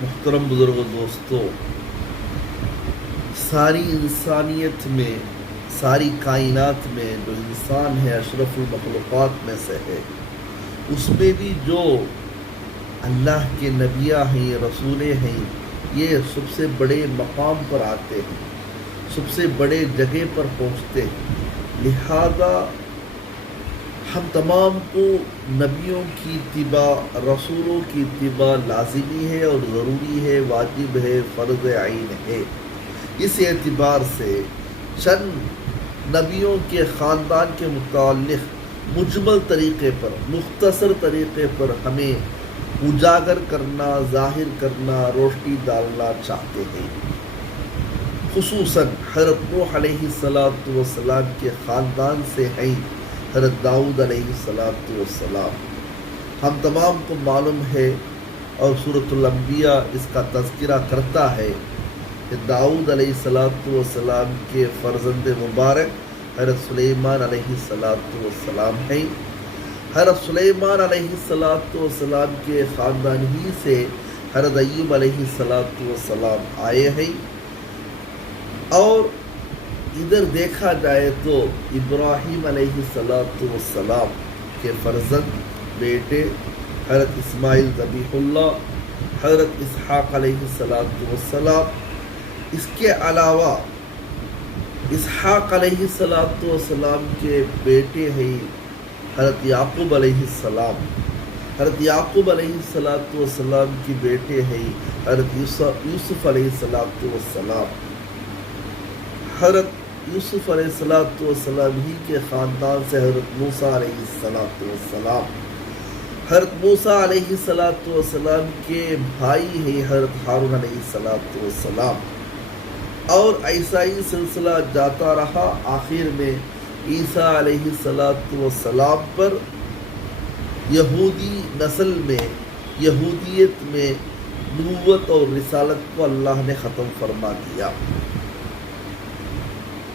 محترم بزرگ دوستوں، ساری انسانیت میں، ساری کائنات میں جو انسان ہے اشرف المخلوقات میں سے ہے، اس میں بھی جو اللہ کے نبیاں ہیں، رسولیں ہیں، یہ سب سے بڑے مقام پر آتے ہیں، سب سے بڑے جگہ پر پہنچتے ہیں۔ لہذا ہم تمام کو نبیوں کی اتباع، رسولوں کی اتباع لازمی ہے اور ضروری ہے، واجب ہے، فرض عین ہے۔ اس اعتبار سے چند نبیوں کے خاندان کے متعلق مجمل طریقے پر، مختصر طریقے پر ہمیں اجاگر کرنا، ظاہر کرنا، روشنی ڈالنا چاہتے ہیں۔ خصوصاً حضرت نوح علیہ السلام کے خاندان سے ہیں حضرت داؤد علیہ السلام۔ ہم تمام کو معلوم ہے اور سورۃ الانبیاء اس کا تذکرہ کرتا ہے کہ داؤد علیہ السلام کے فرزند مبارک حضرت سلیمان علیہ السلام ہیں۔ حضرت سلیمان علیہ السلام کے خاندان ہی سے حضرت ایوب علیہ السلام آئے ہیں، اور ادھر دیکھا جائے تو ابراہیم علیہ السلام کے فرزند بیٹے حضرت اسماعیل ذبیح اللہ، حضرت اسحاق علیہ السلام، اس کے علاوہ اسحاق علیہ السلام کے بیٹے ہیں حضرت یعقوب علیہ السلام، حضرت یعقوب علیہ السلام کی بیٹے ہیں حضرت یوسف علیہ السلام، حضرت یوسف علیہ السلام ہی کے خاندان سے حضرت موسیٰ علیہ السلام، حضرت موسیٰ علیہ السلام کے بھائی ہیں حضرت ہارون علیہ السلام، اور ایسا ہی سلسلہ جاتا رہا۔ آخر میں عیسیٰ علیہ السلام پر یہودی نسل میں، یہودیت میں نبوت اور رسالت کو اللہ نے ختم فرما دیا۔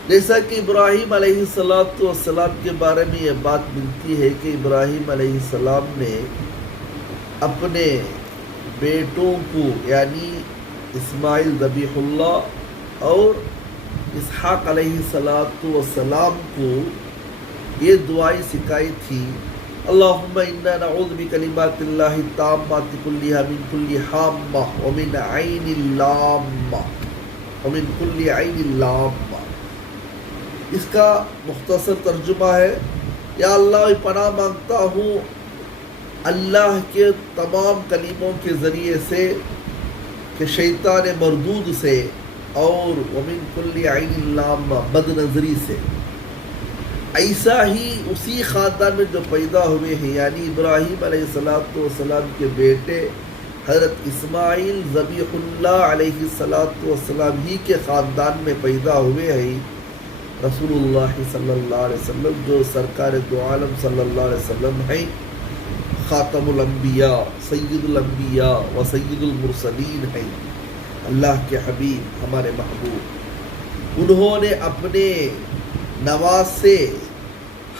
جیسا کہ ابراہیم علیہ السلام کے بارے میں یہ بات ملتی ہے کہ ابراہیم علیہ السلام نے اپنے بیٹوں کو یعنی اسماعیل ذبیح اللہ اور اسحاق علیہ السلام کو یہ دعائیں سکھائی تھی: اللہم انا نعوذ بکلمات اللہ التامات کلہا من کل حامہ ومن عین لامہ ومن کل عین لامہ۔ اس کا مختصر ترجمہ ہے: یا اللہ پناہ مانگتا ہوں اللہ کے تمام کلموں کے ذریعے سے کہ شیطان مردود سے، اور ومن کل عین لامہ بد نظری سے۔ ایسا ہی اسی خاندان میں جو پیدا ہوئے ہیں یعنی ابراہیم علیہ السلام کے بیٹے حضرت اسماعیل ذبیح اللہ علیہ السلام ہی کے خاندان میں پیدا ہوئے ہیں رسول اللہ صلی اللہ علیہ وسلم، جو سرکار دو عالم صلی اللہ علیہ وسلم ہیں، خاتم الانبیاء، سید الانبیاء و سید المرسلین ہیں، اللہ کے حبیب، ہمارے محبوب۔ انہوں نے اپنے نواسے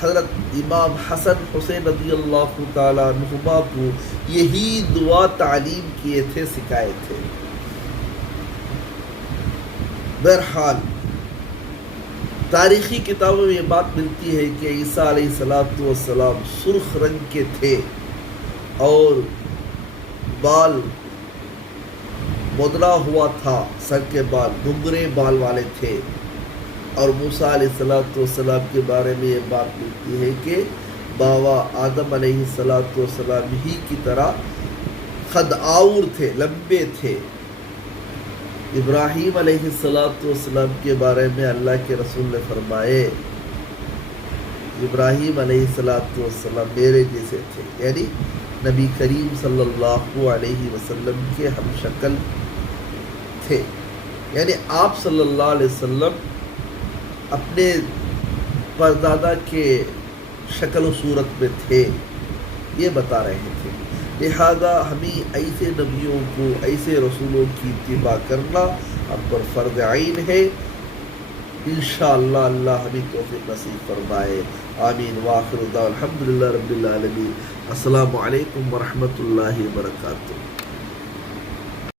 حضرت امام حسن حسین رضی اللہ تعالیٰ عنہما کو یہی دعا تعلیم کیے تھے، سکھائے تھے۔ بہرحال تاریخی کتابوں میں یہ بات ملتی ہے کہ عیسیٰ علیہ السلام سرخ رنگ کے تھے اور بال مدرا ہوا تھا، سر کے بال گھنگرے بال والے تھے، اور موسیٰ علیہ السلام کے بارے میں یہ بات ملتی ہے کہ باوا آدم علیہ السلام ہی کی طرح قد آور تھے، لمبے تھے۔ ابراہیم علیہ السلام کے بارے میں اللہ کے رسول نے فرمائے ابراہیم علیہ السلام میرے جیسے تھے، یعنی نبی کریم صلی اللہ علیہ وسلم کے ہم شکل تھے، یعنی آپ صلی اللہ علیہ وسلم اپنے پردادا کے شکل و صورت میں تھے، یہ بتا رہے تھے۔ لہذا ہمیں ایسے نبیوں کو، ایسے رسولوں کی اتباع کرنا ہم پر فرض عین ہے۔ انشاءاللہ اللہ ہمیں توفیق نصیب فرمائے، آمین۔ وآخر دعوانا الحمدللہ رب العالمین۔ السلام علیکم ورحمۃ اللہ وبرکاتہ۔